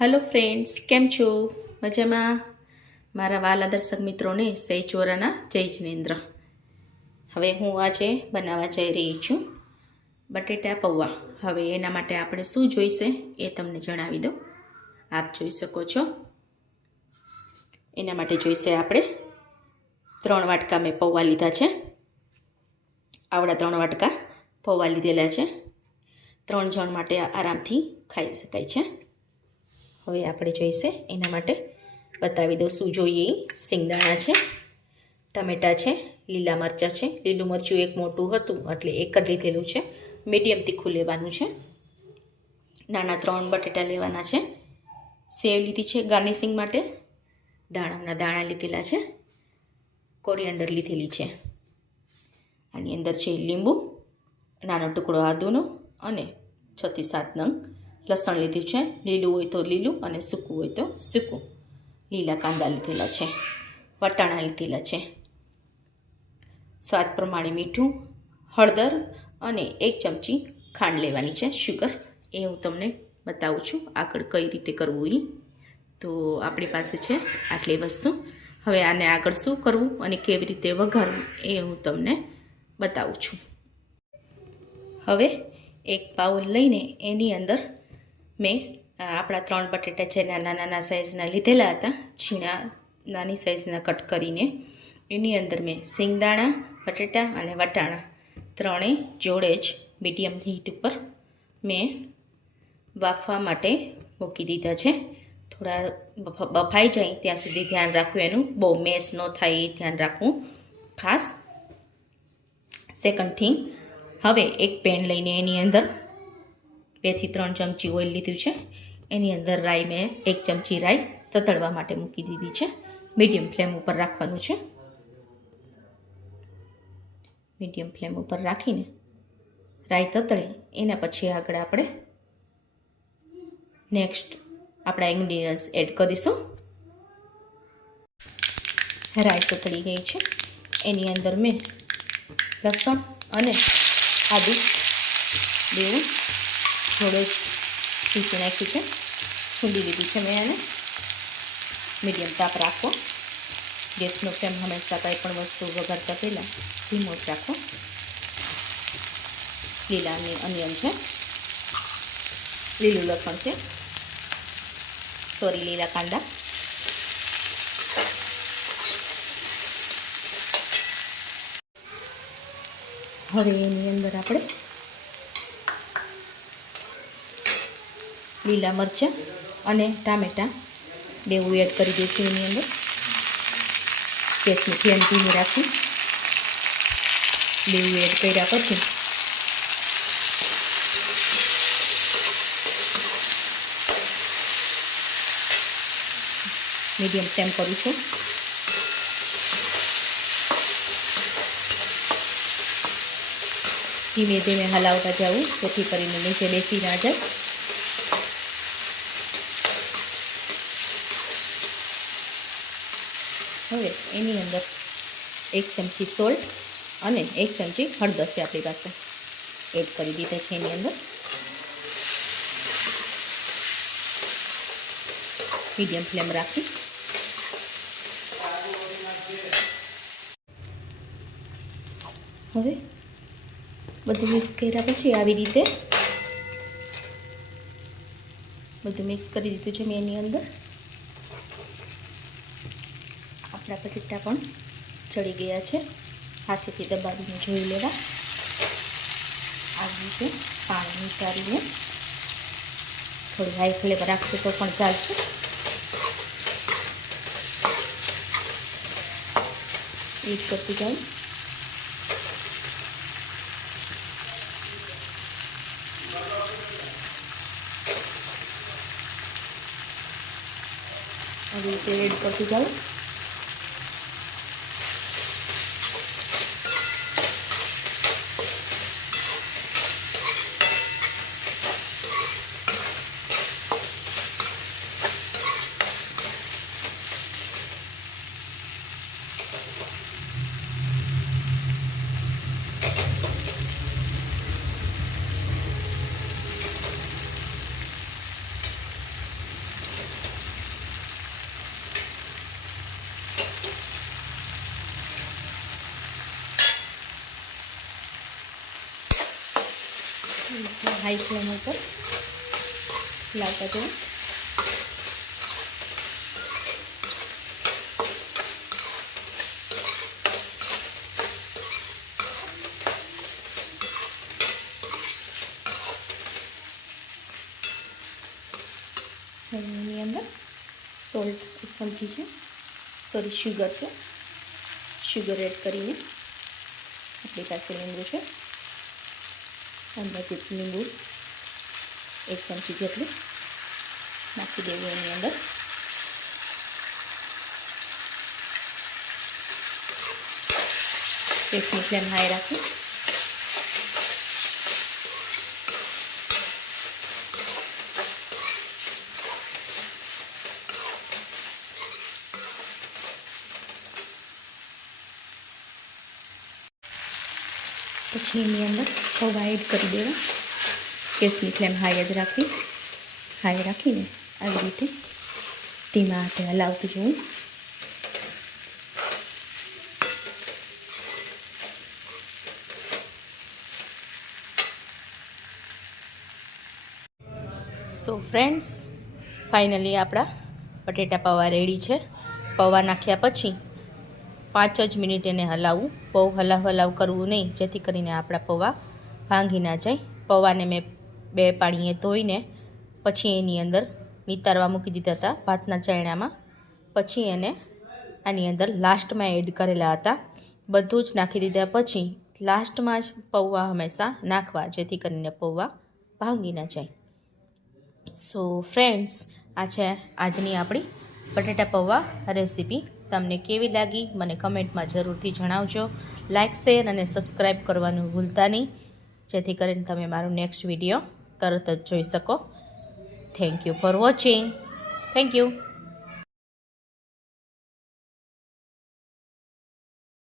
Hello friends, કેમ છો? મજામાં? મારા વાલા દર્શક મિત્રોને સહેચોરાના જય જિનેન્દ્ર. હવે હું આજે બનાવવા જઈ રહી છું બટેટા પૌવા. હવે એના માટે આપણે શું જોઈશે એ તમને જણાવી દઉં. આપ જોઈ શકો છો. એના માટે જોઈશે આપણે 3 વાટકા મેં પૌવા લીધા છે. આવડા 3 વાટકા પૌવા લીધેલા છે. 3 જણ માટે આરામથી ખાઈ શકાય છે. હવે આપણે જોઈશે એના માટે બતાવી દઉં શું જોઈએ. સિંગદાણા છે, ટમેટાં છે, લીલા મરચાં છે. લીલું મરચું એક મોટું હતું એટલે એક જ લીધેલું છે. મીડિયમ તીખું લેવાનું છે. નાના 3 બટેટા લેવાના છે. સેવ લીધી છે ગાર્નિશિંગ માટે. દાણાના દાણા લીધેલા છે. કોરિએન્ડર લીધેલી છે. આની અંદર છે લીંબુ, નાનો ટુકડો આદુનો અને 6 થી 7 નંગ લસણ લીધું છે. લીલું હોય તો લીલું અને સૂકું હોય તો સૂકું. લીલા કાંદા લીધેલા છે. વટાણા લીધેલા છે. સ્વાદ પ્રમાણે મીઠું, હળદર અને 1 ચમચી ખાંડ લેવાની છે, શુગર. એ હું તમને બતાવું છું આગળ કઈ રીતે કરવું એ. તો આપણી પાસે છે આટલી વસ્તુ. હવે આને આગળ શું કરવું અને કેવી રીતે વઘારવું એ હું તમને બતાવું છું. હવે એક બાઉલ લઈને એની અંદર મેં આપણા 3 બટેટા છે નાના નાના સાઇઝના લીધેલા હતા, ઝીણા નાની સાઇઝના કટ કરીને. એની અંદર મેં સિંગદાણા, બટેટા અને વટાણા ત્રણેય જોડે જ મીડિયમ હીટ ઉપર મેં બાફવા માટે મૂકી દીધા છે. થોડા બફાઈ જાય ત્યાં સુધી ધ્યાન રાખવું એનું. બહુ મેસ ન થાય એ ધ્યાન રાખવું ખાસ. સેકન્ડ થિંગ, હવે એક પેન લઈને એની અંદર 2 થી 3 ચમચી ઓઇલ લીધું છે. એની અંદર રાઈ મેં 1 ચમચી રાઈ તતડવા માટે મૂકી દીધી છે. મીડિયમ ફ્લેમ ઉપર રાખવાનું છે. મીડિયમ ફ્લેમ ઉપર રાખીને રાઈ તતળે એના પછી આગળ આપણે નેક્સ્ટ આપણા ઇન્ગ્રીડિયન્ટ્સ એડ કરીશું. રાઈ તતળી ગઈ છે. એની અંદર મેં લસણ અને આદુ બેવું થોડો જ પીસી નાખ્યું છે. છૂંદી લીધું છે મેં એને. મીડિયમ તાપ રાખવો. ગેસનો ફ્લેમ હંમેશા કંઈ પણ વસ્તુ વઘારતા પહેલાં ધીમો જ રાખવો. લીલા અનિયન છે, લીલું લસણ છે, લીલા કાંદા, હવે એની અંદર આપણે લીલા મરચાં અને ટામેટાં બેવું એડ કરી દઈશું. એની અંદર ગેસની ફ્લેમ ધીમી રાખી બેવું એડ કર્યા પછી મીડિયમ ફ્લેમ કરું છું. ધીમે ધીમે હલાવતા જવું જેથી કરીને નીચે બેસી ના જાય. હવે એની અંદર 1 ચમચી સોલ્ટ અને 1 ચમચી હળદર છે આપણી પાસે એડ કરી દીધા છે એની અંદર. મીડિયમ ફ્લેમ રાખી હવે બધું મિક્સ કર્યા પછી આવી રીતે બધું મિક્સ કરી દીધું છે મેં એની અંદર. આપણા બટેટા પણ ચડી ગયા છે. હાથેથી દબાવીને જોઈ લેવા. આવી રીતે પાણી નિતારીને થોડી હાઈ ફ્લેમ રાખશે તો પણ ચાલશે. એક કરતી જાઉં. આવી રીતે એડ કરતી જાઉં. હાઈ ફ્લેમ ઉપર લાવતા જવું. એની અંદર સોલ્ટ 1 ચમચી છે, શુગર છે. શુગર એડ કરીને આપણી પાસે લીંબુ છે, અંદાજિત લીંબુ 1 ચમચી જેટલું નાખી દેવું એની અંદર. ગેસની ફ્લેમ હાઈ રાખી પછી એની અંદર પૌવા એડ કરી દેવા. ગેસની ફ્લેમ હાઈ જ રાખવી. હાઈ રાખીને આવી રીતે ધીમા હાથે હલાવતું જવું. સો ફ્રેન્ડ્સ, ફાઇનલી આપણા બટેટા પૌવા રેડી છે. પૌવા નાખ્યા પછી 5 જ મિનિટ એને હલાવવું. બહુ હલાવ કરવું નહીં, જેથી કરીને આપણા પૌવા ભાંગી ના જાય. પૌવાને મેં 2 પાણીએ ધોઈને પછી એની અંદર નિતારવા મૂકી દીધા હતા ભાતના ચાયણામાં. પછી એને આની અંદર લાસ્ટમાં એડ કરેલા હતા. બધું જ નાખી દીધા પછી લાસ્ટમાં જ પૌવા હંમેશા નાખવા, જેથી કરીને પૌવા ભાંગી ના જાય. સો ફ્રેન્ડ્સ, આ છે આજની આપણી બટેટા પૌવા રેસીપી. તમને કેવી લાગી મને કમેન્ટમાં જરૂરથી જણાવજો. લાઇક, શેર અને સબસ્ક્રાઈબ કરવાનું ભૂલતા નહીં, જેથી કરીને તમે મારો નેક્સ્ટ વિડીયો તરત જ જોઈ શકો. Thank you for watching. Thank you.